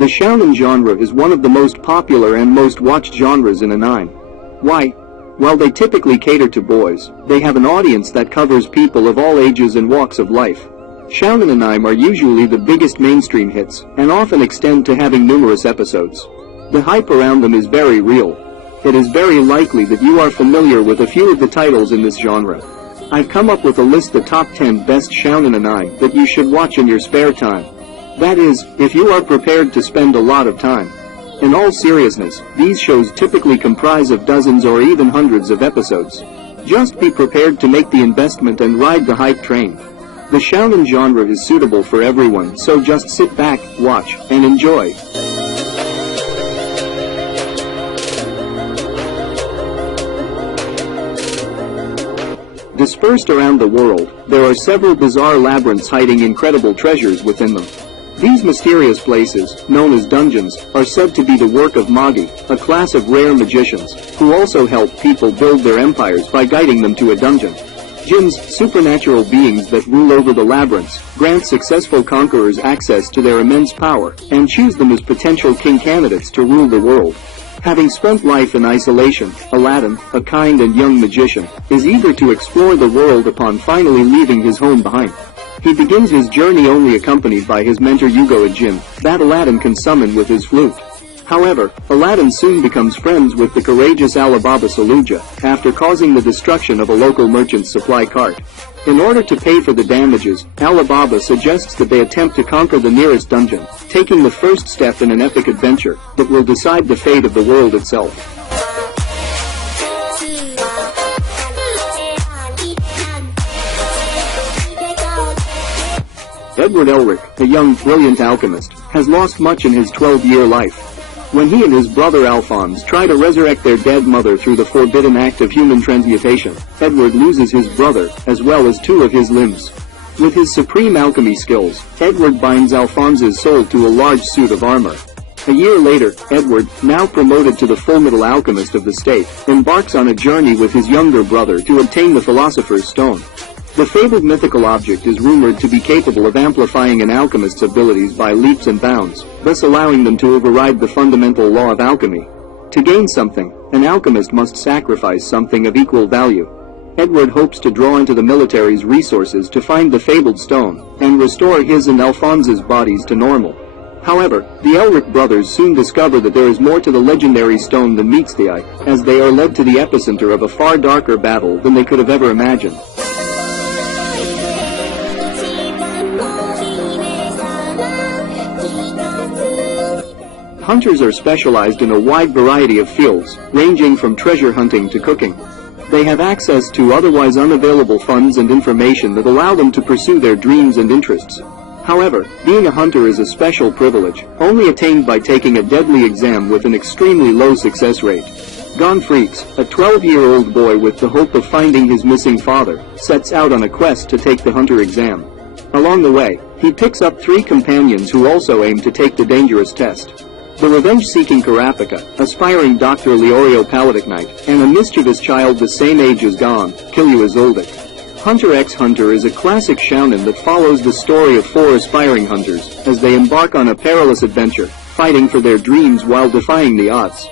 The shounen genre is one of the most popular and most watched genres in anime. Why? While they typically cater to boys, they have an audience that covers people of all ages and walks of life. Shounen anime are usually the biggest mainstream hits, and often extend to having numerous episodes. The hype around them is very real. It is very likely that you are familiar with a few of the titles in this genre. I've come up with a list of the top 10 best shounen anime that you should watch in your spare time. That is, if you are prepared to spend a lot of time. In all seriousness, these shows typically comprise of dozens or even hundreds of episodes. Just be prepared to make the investment and ride the hype train. The shounen genre is suitable for everyone, so just sit back, watch, and enjoy. Dispersed around the world, there are several bizarre labyrinths hiding incredible treasures within them. These mysterious places, known as dungeons, are said to be the work of magi, a class of rare magicians, who also help people build their empires by guiding them to a dungeon. Jinns, supernatural beings that rule over the labyrinths, grant successful conquerors access to their immense power, and choose them as potential king candidates to rule the world. Having spent life in isolation, Aladdin, a kind and young magician, is eager to explore the world upon finally leaving his home behind. He begins his journey only accompanied by his mentor Hugo, a jinn that Aladdin can summon with his flute. However, Aladdin soon becomes friends with the courageous Alibaba Saluja, after causing the destruction of a local merchant's supply cart. In order to pay for the damages, Alibaba suggests that they attempt to conquer the nearest dungeon, taking the first step in an epic adventure that will decide the fate of the world itself. Edward Elric, a young, brilliant alchemist, has lost much in his 12-year life. When he and his brother Alphonse try to resurrect their dead mother through the forbidden act of human transmutation, Edward loses his brother, as well as 2 of his limbs. With his supreme alchemy skills, Edward binds Alphonse's soul to a large suit of armor. A year later, Edward, now promoted to the full-metal alchemist of the state, embarks on a journey with his younger brother to obtain the Philosopher's Stone. The fabled mythical object is rumored to be capable of amplifying an alchemist's abilities by leaps and bounds, thus allowing them to override the fundamental law of alchemy. To gain something, an alchemist must sacrifice something of equal value. Edward hopes to draw into the military's resources to find the fabled stone, and restore his and Alphonse's bodies to normal. However, the Elric brothers soon discover that there is more to the legendary stone than meets the eye, as they are led to the epicenter of a far darker battle than they could have ever imagined. Hunters are specialized in a wide variety of fields, ranging from treasure hunting to cooking. They have access to otherwise unavailable funds and information that allow them to pursue their dreams and interests. However, being a hunter is a special privilege, only attained by taking a deadly exam with an extremely low success rate. Gon Freaks, a 12-year-old boy with the hope of finding his missing father, sets out on a quest to take the hunter exam. Along the way, he picks up 3 companions who also aim to take the dangerous test. The revenge-seeking Karapika, aspiring Dr. Leorio Paladeknight, and a mischievous child the same age as Gon, Kilua Zoldyck. Hunter x Hunter is a classic shounen that follows the story of 4 aspiring hunters, as they embark on a perilous adventure, fighting for their dreams while defying the odds.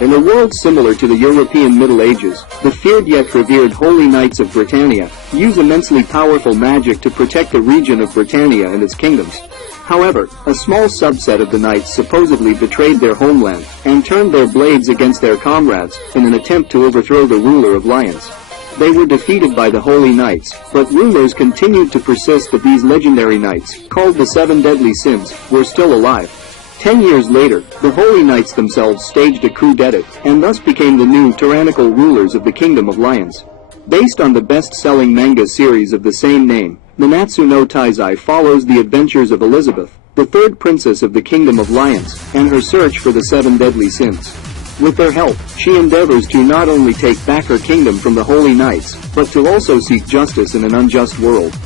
In a world similar to the European Middle Ages, the feared yet revered Holy Knights of Britannia use immensely powerful magic to protect the region of Britannia and its kingdoms. However, a small subset of the knights supposedly betrayed their homeland and turned their blades against their comrades in an attempt to overthrow the ruler of Lyons. They were defeated by the Holy Knights, but rumors continued to persist that these legendary knights, called the 7 Deadly Sins, were still alive. 10 years later, the Holy Knights themselves staged a coup d'etat, and thus became the new tyrannical rulers of the Kingdom of Lyons. Based on the best-selling manga series of the same name, Nanatsu no Taizai follows the adventures of Elizabeth, the 3rd princess of the Kingdom of Lyons, and her search for the 7 deadly sins. With their help, she endeavors to not only take back her kingdom from the Holy Knights, but to also seek justice in an unjust world.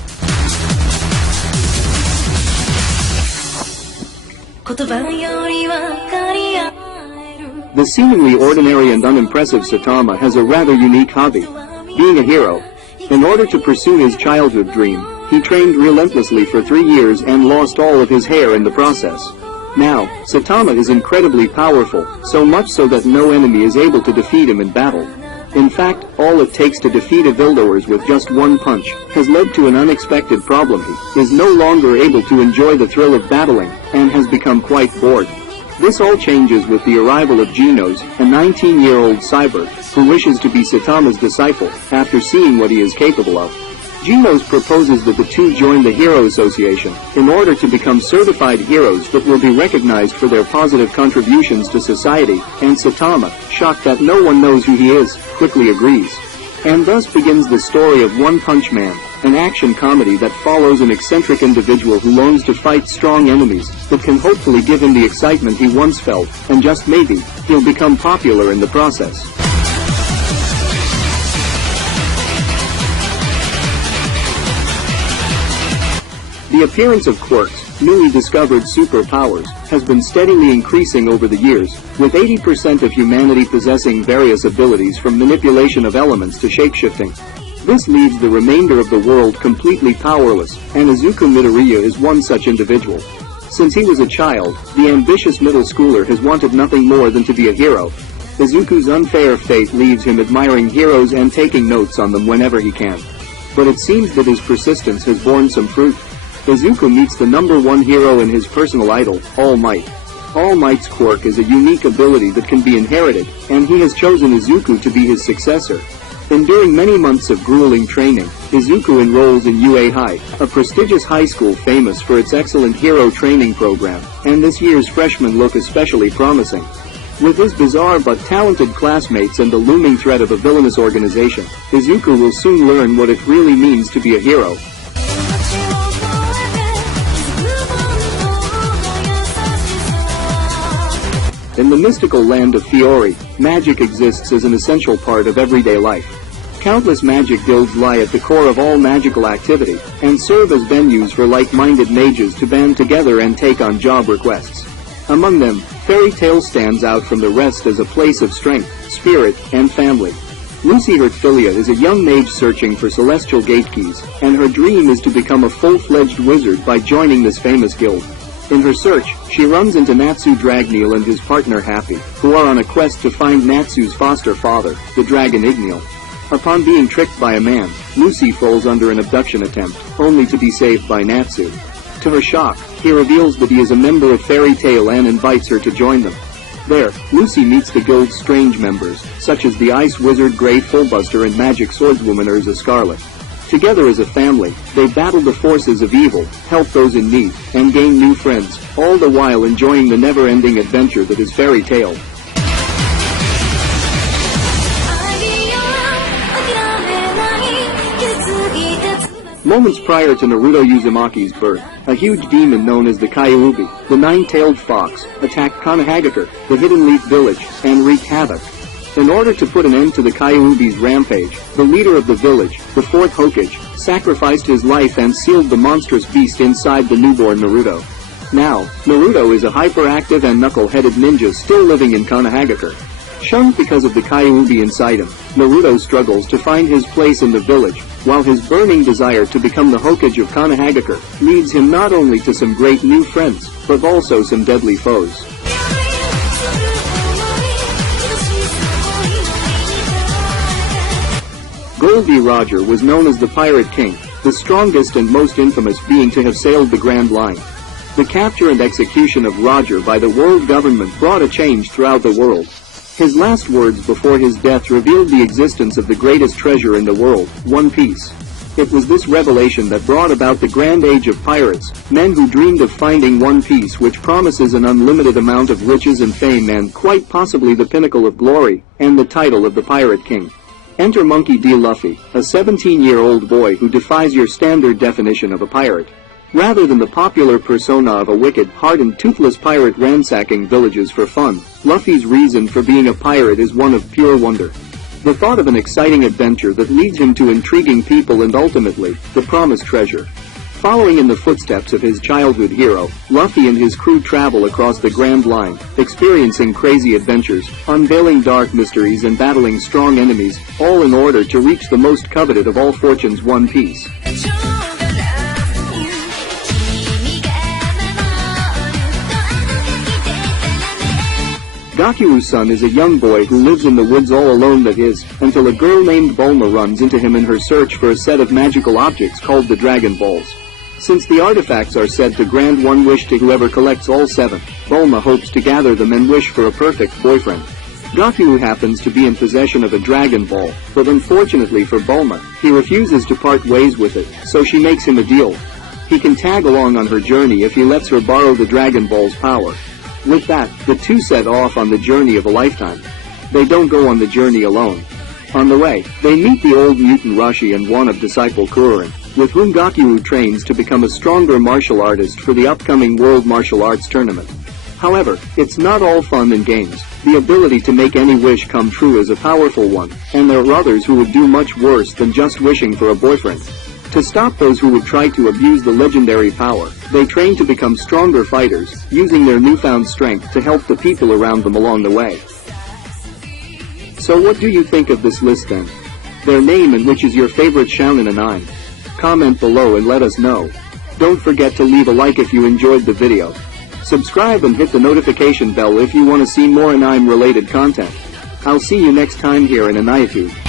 The seemingly ordinary and unimpressive Saitama has a rather unique hobby. being a hero. In order to pursue his childhood dream, he trained relentlessly for 3 years and lost all of his hair in the process. Now, Saitama is incredibly powerful, so much so that no enemy is able to defeat him in battle. In fact, all it takes to defeat evildoers with just one punch has led to an unexpected problem. He is no longer able to enjoy the thrill of battling, and has become quite bored. This all changes with the arrival of Genos, a 19-year-old cyborg, who wishes to be Saitama's disciple, after seeing what he is capable of. Genos proposes that the two join the Hero Association, in order to become certified heroes that will be recognized for their positive contributions to society, and Saitama, shocked that no one knows who he is, quickly agrees. And thus begins the story of One Punch Man, an action comedy that follows an eccentric individual who longs to fight strong enemies, that can hopefully give him the excitement he once felt, and just maybe, he'll become popular in the process. The appearance of quirks, newly discovered superpowers, has been steadily increasing over the years, with 80% of humanity possessing various abilities from manipulation of elements to shapeshifting. This leaves the remainder of the world completely powerless, and Izuku Midoriya is one such individual. Since he was a child, the ambitious middle schooler has wanted nothing more than to be a hero. Izuku's unfair fate leaves him admiring heroes and taking notes on them whenever he can. But it seems that his persistence has borne some fruit. Izuku meets the #1 hero in his personal idol, All Might. All Might's quirk is a unique ability that can be inherited, and he has chosen Izuku to be his successor. Enduring many months of grueling training, Izuku enrolls in UA High, a prestigious high school famous for its excellent hero training program, and this year's freshmen look especially promising. With his bizarre but talented classmates and the looming threat of a villainous organization, Izuku will soon learn what it really means to be a hero. In the mystical land of Fiori, magic exists as an essential part of everyday life. Countless magic guilds lie at the core of all magical activity, and serve as venues for like-minded mages to band together and take on job requests. Among them, Fairy Tail stands out from the rest as a place of strength, spirit, and family. Lucy Hertfilia is a young mage searching for celestial gate keys, and her dream is to become a full-fledged wizard by joining this famous guild. In her search, she runs into Natsu Dragneel and his partner Happy, who are on a quest to find Natsu's foster father, the dragon Igneel. Upon being tricked by a man, Lucy falls under an abduction attempt, only to be saved by Natsu. To her shock, he reveals that he is a member of Fairy Tail and invites her to join them. There, Lucy meets the guild's strange members, such as the Ice Wizard Grey Fullbuster and Magic Swordswoman Urza Scarlet. Together as a family, they battle the forces of evil, help those in need, and gain new friends, all the while enjoying the never-ending adventure that is Fairy Tail. Moments prior to Naruto Uzumaki's birth, a huge demon known as the Kyuubi, the nine-tailed fox, attacked Konohagakure, the Hidden Leaf Village, and wreaked havoc. In order to put an end to the Kyuubi's rampage, the leader of the village, the fourth Hokage, sacrificed his life and sealed the monstrous beast inside the newborn Naruto. Now, Naruto is a hyperactive and knuckle-headed ninja still living in Konohagakure. Shunned because of the Kyuubi inside him, Naruto struggles to find his place in the village, while his burning desire to become the Hokage of Konohagakure leads him not only to some great new friends, but also some deadly foes. Goldie Roger was known as the Pirate King, the strongest and most infamous being to have sailed the Grand Line. The capture and execution of Roger by the world government brought a change throughout the world. His last words before his death revealed the existence of the greatest treasure in the world, One Piece. It was this revelation that brought about the grand age of pirates, men who dreamed of finding One Piece, which promises an unlimited amount of riches and fame and quite possibly the pinnacle of glory, and the title of the Pirate King. Enter Monkey D. Luffy, a 17-year-old boy who defies your standard definition of a pirate. Rather than the popular persona of a wicked, hardened, toothless pirate ransacking villages for fun, Luffy's reason for being a pirate is one of pure wonder. The thought of an exciting adventure that leads him to intriguing people and ultimately, the promised treasure. Following in the footsteps of his childhood hero, Luffy and his crew travel across the Grand Line, experiencing crazy adventures, unveiling dark mysteries and battling strong enemies, all in order to reach the most coveted of all fortunes, One Piece. Gaku's son is a young boy who lives in the woods all alone, that is, until a girl named Bulma runs into him in her search for a set of magical objects called the Dragon Balls. Since the artifacts are said to grant one wish to whoever collects all 7, Bulma hopes to gather them and wish for a perfect boyfriend. Gaku happens to be in possession of a Dragon Ball, but unfortunately for Bulma, he refuses to part ways with it, so she makes him a deal. He can tag along on her journey if he lets her borrow the Dragon Ball's power. With that, the two set off on the journey of a lifetime. They don't go on the journey alone. On the way, they meet the old mutant Rashi and one-of disciple Kuririn, with whom Gaku trains to become a stronger martial artist for the upcoming World Martial Arts Tournament. However, it's not all fun and games. The ability to make any wish come true is a powerful one, and there are others who would do much worse than just wishing for a boyfriend. To stop those who would try to abuse the legendary power, they train to become stronger fighters, using their newfound strength to help the people around them along the way. So what do you think of this list then? Their name and which is your favorite Shounen anime? Comment below and let us know. Don't forget to leave a like if you enjoyed the video. Subscribe and hit the notification bell if you want to see more anime related content. I'll see you next time here in Anime.